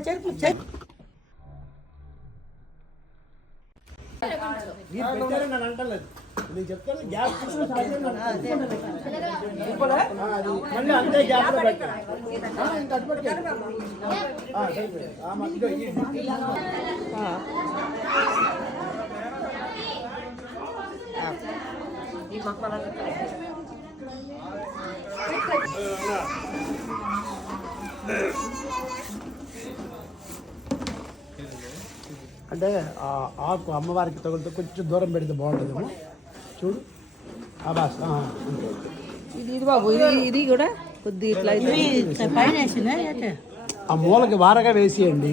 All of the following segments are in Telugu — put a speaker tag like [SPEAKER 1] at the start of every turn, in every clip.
[SPEAKER 1] చెరుపు చెరుపు
[SPEAKER 2] నేను చెప్తాను అది. మళ్ళీ అంతే గ్యాప్లో పెట్టాను ఆ, ఇంకా అటు పట్టుకోండి. ఆ, సరిపోయింది. ఆ, మా- ఇదిగో ఈ- అంటే ఆ ఆకు అమ్మవారికి తగులుతూ కొంచెం దూరం పెడితే బాగుంటుందేమో. చూడు. ఆ బాస్.
[SPEAKER 1] ఇది ఇది బాబు ఇది ఇది కూడా కొద్ది ఇట్లా
[SPEAKER 2] ఆ మూలకి వారగా వేసేయండి.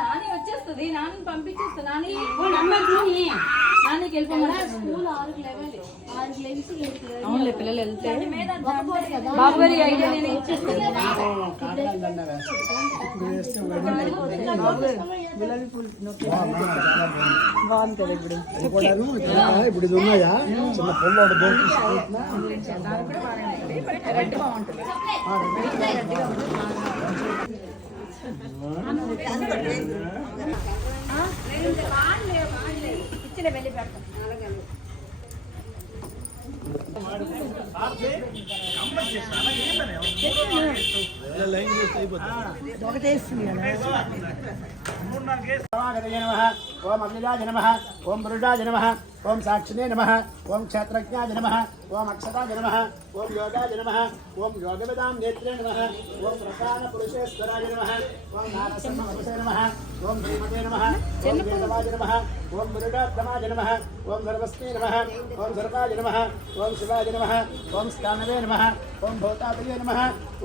[SPEAKER 3] నాని వచ్చేస్తుంది నాని పంపించేస్తా నాని నానికి వెళ్ళిపోమని పిల్లలు వెళ్తే బాబు గారి ఐడియా నేను
[SPEAKER 1] ఇప్పుడు
[SPEAKER 2] ఇది కూడాను ఇక్కడ ఇప్పుడు ఇది ఉన్నాయా చిన్న పొల్ల ఒకటి దొరికి
[SPEAKER 1] ఒకటి వేస్తుంది కదా
[SPEAKER 2] ఓం అవ్యయాయ నమ ఓం వృషాయ నమ ఓం సాక్షినే నమ ఓం క్షేత్రజ్ఞాయ నమ ఓం అక్షరాయ నమ ఓం యోగాయ నమ ఓం యోగవిదాం నేత్రే నమ ఓం ప్రధాన పురుషేశ్వరాయ నమ ఓం నారసింహే నమ ఓం శ్రీమతే నమ ఓం వేదవాయ నమ ఓం వృషాత్తమాయ నమ ఓం సర్వస్మే నమ ఓం సర్వాయ నమ ఓం శివాయ నమ ఓం స్థానవే నమ ఓం భూతాపయ నమ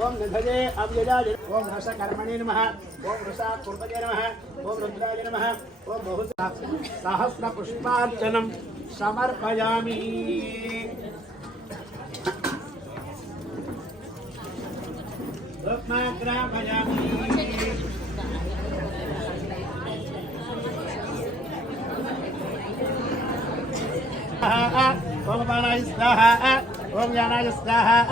[SPEAKER 2] ఓం నిధజే అవ్యయాయ ఓం హర్షకర్మణే నమ ఓం వృషాకృతయే నమ ఓం రుద్రాయ నమ ఓం బహు సహస్ర పుష్పార్చనం సమర్పయామి రత్నాగ్రాపయామి ఓం బాణాయ స్వాహ ఓం జ్ఞానాయ స్వాహ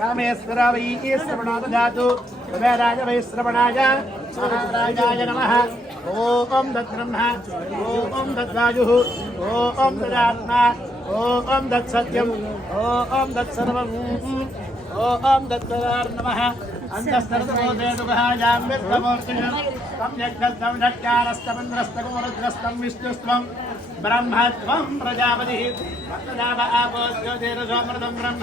[SPEAKER 2] कामेश्वरा वै श्रवणो ददातु राज वै श्रवणाय महाराजाय नमः ॐ तद्ब्रह्म ॐ तद्वायुः ॐ तदात्मा ॐ तत्सत्यम् ॐ तत्सर्वम् ॐ तत्सदार्णवः स्तमन्द्रस्तकुमरुद्रस्तं विष्णुस्त्वं। ब्रह्म त्वं प्रजापतिः। आपो ज्योतिरसोमृतं ब्रह्म।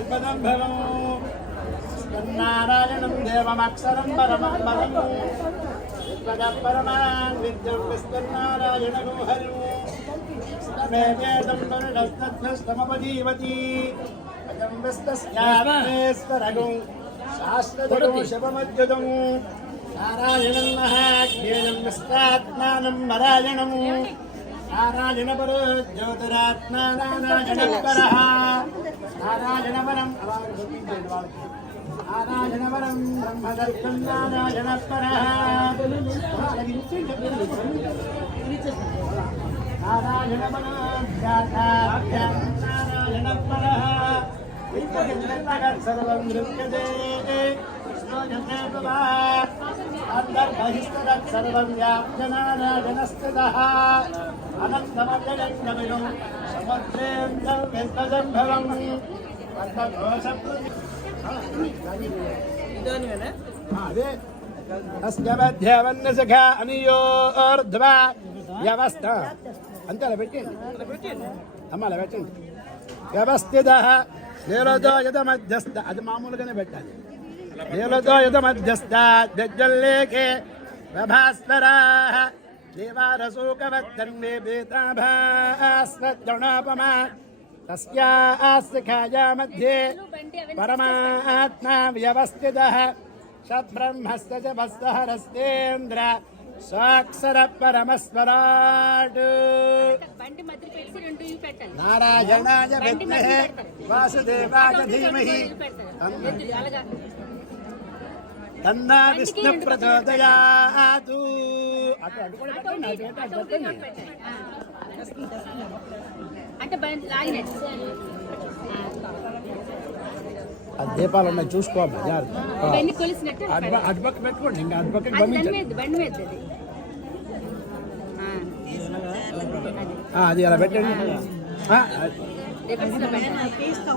[SPEAKER 2] భక్తదామ ఆపో జ్యోతిరసోమృతం బ్రహ్మ అందులో నారాయణం దేవమక్షరం పరమం పదం పరమాన్ నిత్యం విస్తన్నారాయణగం హరిం స్తమే వేదం వరుణస్తమపజీవతి అయం విస్తస్యాత్మేశ్వరగం శాస్త్రదగం శవమద్యుతం నారాయణం మహాజ్ఞేయం విస్తాత్మానం మరాయణం. నారాయణ పర జ్యోతిరాత్మా నారాయణ పర. నారాయణ పరం. వాళ్ళకి నారాయణ పరం బ్రహ్మదర్శం నారాయణ పర నారాయణ పర నారాయణ పర సర్వం నృత్యతే అంతర్బహిస్తదత్ అదే అస్య మధ్యవన్న సఖ అనియోర్ధ్వ వ్యవస్థ అంతే అలా పెట్టండి అమ్మ అలా పెట్టండి వ్యవస్థిత నీలదోయద మధ్యస్థ అది మామూలుగానే పెట్టాలి నీలదోయద మధ్యస్థ దజ్జల్లేఖే ప్రభాస్వరా దేవారసూకవత్తన్మే బేతాభాస్వద్గణోపమా తస్యాస్తిఖాయా మధ్యే పరమాత్మా వ్యవస్థితः షబ్రహ్మస్య చ భస్తహరస్తేంద్ర సాక్షర పరమస్వరాట్
[SPEAKER 3] బండి మధ్య పెట్టి రెండు ఇవి పెట్టాలి
[SPEAKER 2] నారాయణాయ విద్మహే వాసుదేవాయ ధీమహి
[SPEAKER 3] అలాగా
[SPEAKER 2] తన్నా విష్ణు ప్రచోదయాతు అటు అటు కూడా పెట్టండి అటు అటు అటు పెట్టండి
[SPEAKER 3] పెట్టాలి ఆ. అంటే
[SPEAKER 2] ఆ దీపాలు ఉన్నాయి పక్క పెట్టుకోండి ఇంకా
[SPEAKER 3] అది బండి
[SPEAKER 2] అలా పెట్టండి.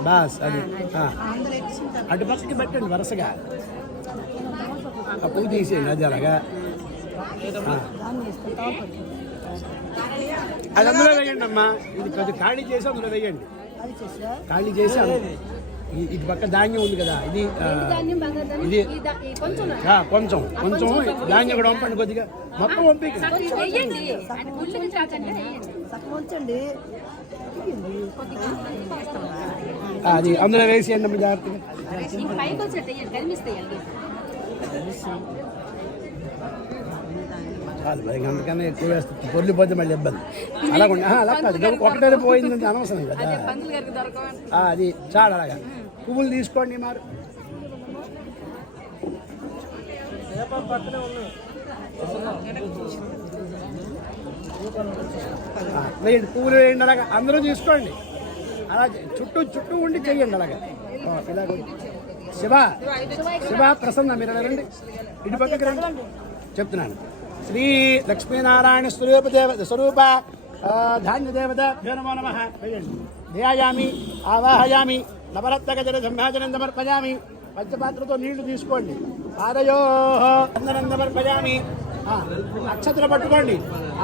[SPEAKER 2] బాస్ అది. అటు పక్కకి పెట్టండి వరుసగా. పువ్వు తీసేయండి అది అలాగా. అది అందులో వేయండి అమ్మా ఇది కొంచెం ఖాళీ చేసి అందులో వేయండి. ఖాళీ చేసి ఇటు పక్క ధాన్యం ఉంది కదా ఇది ఇది
[SPEAKER 3] కొంచెం
[SPEAKER 2] ఆ, కొంచెం. కొంచెం ధాన్యం కూడా పంపండి కొద్దిగా. మొత్తం ఆ, అది అందులో వేసేయండి అమ్మ జాగ్రత్తగా. చాలు మరి అంతకన్నా ఎక్కువ వేస్తే. పొర్లిపోతే మళ్ళీ ఇబ్బంది. అలా అలా కాదు ఒకటే పోయింది అనవసరం కదా. అది చాలు అలాగా. పువ్వులు తీసుకోండి మారు. వేయండి పువ్వులు వేయండి అలాగా. అందరూ తీసుకోండి. అలా చుట్టూ చుట్టూ ఉండి చెయ్యండి అలాగా. ఆ, ఇలాగ శివ శివ ప్రసన్న మీరు ఇలా రండి. ఇటు పక్కకి రండి. చెప్తున్నాను. శ్రీ లక్ష్మీనారాయణ స్వరూప దేవ స్వరూప ఆ, ధాన్య దేవత నమో నమ. ధ్యాయామి ఆవాహయామి నవరత్న గజల సంభాజనం సమర్పయామి పంచపాత్రతో నీళ్ళు తీసుకోండి. ఆదయో వందనం సమర్పయామి నక్షత్రం పట్టుకోండి.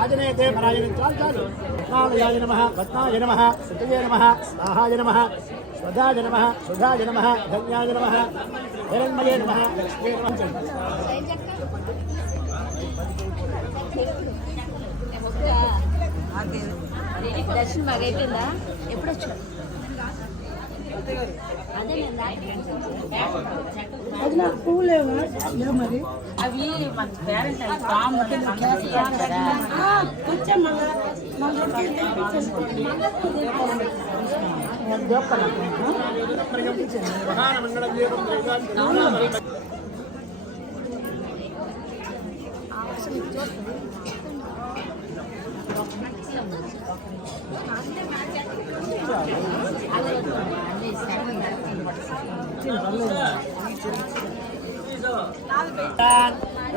[SPEAKER 2] ఆజనేతే మరాజన చాలు చాలు. రత్నాలయాయ నమ పద్మాయ నమ శృతయ నమ స్వాహాయ నమ స్వధాయ నమ సుధాయ నమ ధన్యాయ నమ హిరణ్మయే నమ లక్ష్మీ నమ.
[SPEAKER 3] దర్శనం బాగా అయిపోయిందా ఎప్పుడు వచ్చావు అదే అవి మన పేరెంట్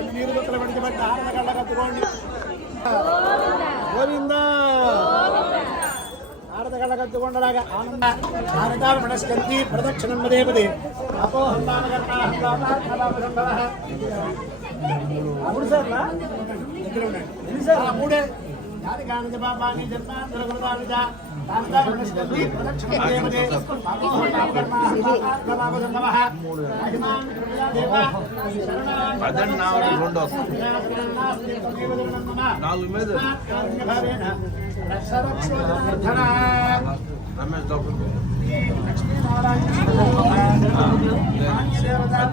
[SPEAKER 2] నీరు చుక్కలు పెట్టుకోబట్టి ఆరణ కళ్ళ కట్టుకోండి గోవింద ఆరత కళ్ళ కట్టుకోండలాగా ఆనంద ఆరతాల మనస్కంతి ప్రదక్షిణం దేవదే అపోహం మూడు సార్లా? దగ్గర ఉండండి మూడే. జాతి కానిజ పాపాని జన్మాంతర గురుదానిజ
[SPEAKER 4] అదండి నా రెండు వస్తుంది నాలుగు మీద రమేష్ డాక్టర్ నేను
[SPEAKER 2] ఒకసారి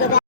[SPEAKER 5] కదా